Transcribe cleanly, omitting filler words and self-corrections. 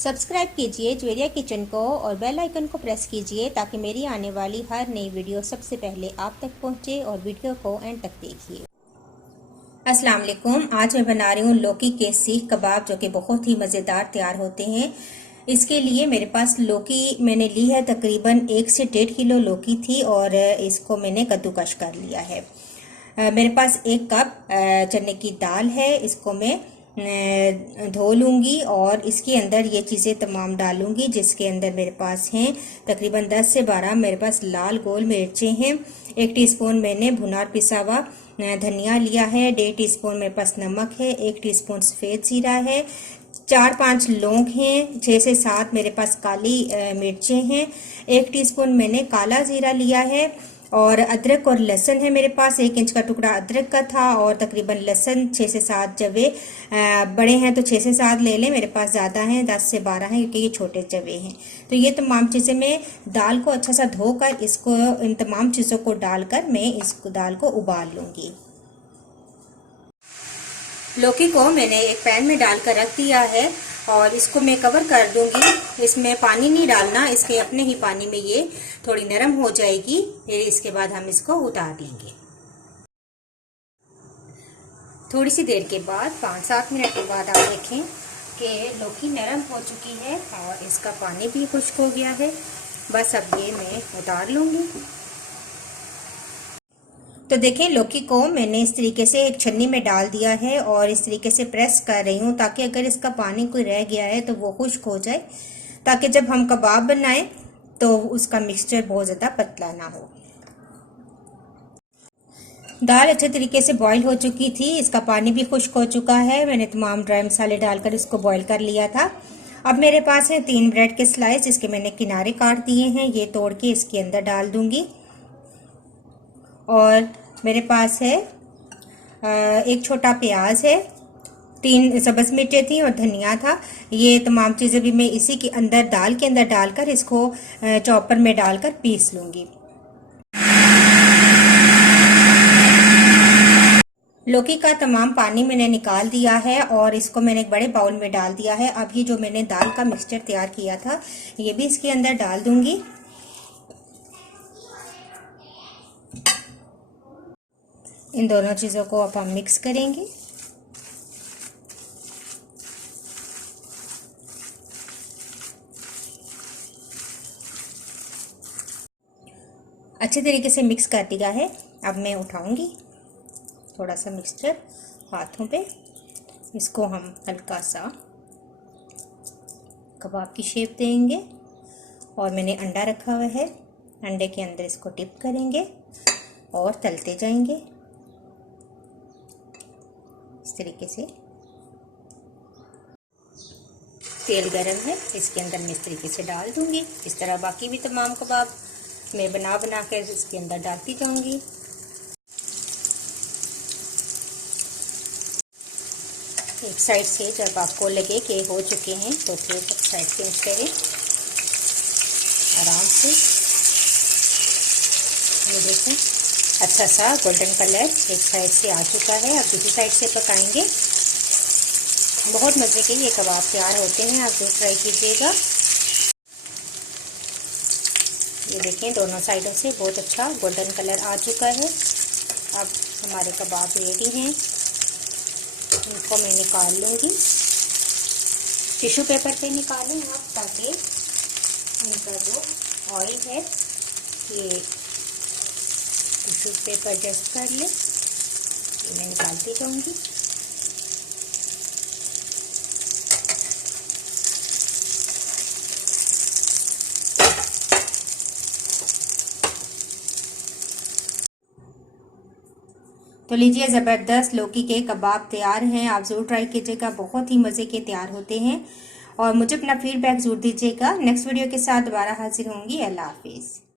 Subscribe कीजिए Javeria kitchen को और बेल आइकन को प्रेस कीजिए ताकि मेरी आने वाली हर नई वीडियो सबसे पहले आप तक पहुंचे और वीडियो को एंड तक देखिए। अस्सलाम वालेकुम। आज मैं बना रही हूँ लौकी के सीख कबाब जो कि बहुत ही मज़ेदार तैयार होते हैं। इसके लिए मेरे पास लौकी मैंने ली है, तकरीबन 1 से 1.5 किलो लौकी थी और इसको मैंने कद्दूकश कर लिया है। मेरे पास 1 कप चने की दाल है, इसको मैं धो लूँगी और इसके अंदर ये चीज़ें तमाम डालूँगी जिसके अंदर मेरे पास हैं तकरीबन 10 से 12 मेरे पास लाल गोल मिर्चें हैं। 1 टीस्पून मैंने भुना पिसा हुआ धनिया लिया है। 1.5 टीस्पून मेरे पास नमक है। 1 टीस्पून सफ़ेद जीरा है। 4-5 लौंग हैं। 6 से 7 मेरे पास काली मिर्चें हैं। 1 टीस्पून मैंने काला जीरा लिया है और अदरक और लहसुन है मेरे पास। 1 इंच का टुकड़ा अदरक का था और तकरीबन लहसुन 6 से 7 जवे बड़े हैं तो 6 से 7 ले लें, मेरे पास ज़्यादा हैं 10 से 12 हैं क्योंकि ये छोटे जवे हैं। तो ये तमाम चीज़ें मैं दाल को अच्छा सा धोकर इसको इन तमाम चीज़ों को डालकर मैं इसको दाल को उबाल लूँगी। लौकी को मैंने एक पैन में डालकर रख दिया है और इसको मैं कवर कर दूंगी। इसमें पानी नहीं डालना, इसके अपने ही पानी में ये थोड़ी नरम हो जाएगी। फिर इसके बाद हम इसको उतार लेंगे। थोड़ी सी देर के बाद 5-7 मिनट के बाद आप देखें कि लौकी नरम हो चुकी है और इसका पानी भी खुश्क हो गया है। बस अब ये मैं उतार लूंगी। तो देखें लौकी को मैंने इस तरीके से एक छन्नी में डाल दिया है और इस तरीके से प्रेस कर रही हूँ ताकि अगर इसका पानी कोई रह गया है तो वो खुश्क हो जाए, ताकि जब हम कबाब बनाएं तो उसका मिक्सचर बहुत ज़्यादा पतला ना हो। दाल अच्छे तरीके से बॉईल हो चुकी थी, इसका पानी भी खुश्क हो चुका है। मैंने तमाम ड्राई मसाले डालकर इसको बॉईल कर लिया था। अब मेरे पास है 3 ब्रेड के स्लाइस, जिसके मैंने किनारे काट दिए हैं। ये तोड़ के इसके अंदर डाल दूंगी। और मेरे पास है 1 छोटा प्याज है, 3 सब्ज़ मिर्चें थी और धनिया था। ये तमाम चीज़ें भी मैं इसी के अंदर दाल के अंदर डालकर इसको चॉपर में डालकर पीस लूँगी। लौकी का तमाम पानी मैंने निकाल दिया है और इसको मैंने एक बड़े बाउल में डाल दिया है। अब ये जो मैंने दाल का मिक्सचर तैयार किया था ये भी इसके अंदर डाल दूँगी। इन दोनों चीज़ों को अब हम मिक्स करेंगे। अच्छे तरीके से मिक्स कर दिया है। अब मैं उठाऊंगी थोड़ा सा मिक्सचर हाथों पे, इसको हम हल्का सा कबाब की शेप देंगे और मैंने अंडा रखा हुआ है, अंडे के अंदर इसको डिप करेंगे और तलते जाएंगे इस तरीके से। तेल गरम है, इसके अंदर मैं इस तरीके से डाल दूंगी। इस तरह बाकी भी तमाम कबाब मैं बना कर इसके अंदर डालती जाऊंगी। एक साइड से जब आपको लगे कि हो चुके हैं तो फिर साइड चेंज करें आराम से। ये देखें अच्छा सा गोल्डन कलर एक साइड से आ चुका है। अब दूसरी साइड से पकाएंगे। बहुत मज़े के ये कबाब तैयार होते हैं, आप जरूर ट्राई कीजिएगा। ये देखें दोनों साइडों से बहुत अच्छा गोल्डन कलर आ चुका है। अब हमारे कबाब रेडी हैं, इनको मैं निकाल लूँगी। टिश्यू पेपर पे निकालें आप ताकि इनका जो ऑयल है ये टिश्यू पेपर जस्ट कर ले। ये मैं निकालती जाऊंगी। तो लीजिए ज़बरदस्त लौकी के कबाब तैयार हैं। आप ज़रूर ट्राई कीजिएगा, बहुत ही मज़े के तैयार होते हैं और मुझे अपना फीडबैक ज़रूर दीजिएगा। नेक्स्ट वीडियो के साथ दोबारा हाजिर होंगी। अल्लाह हाफिज़।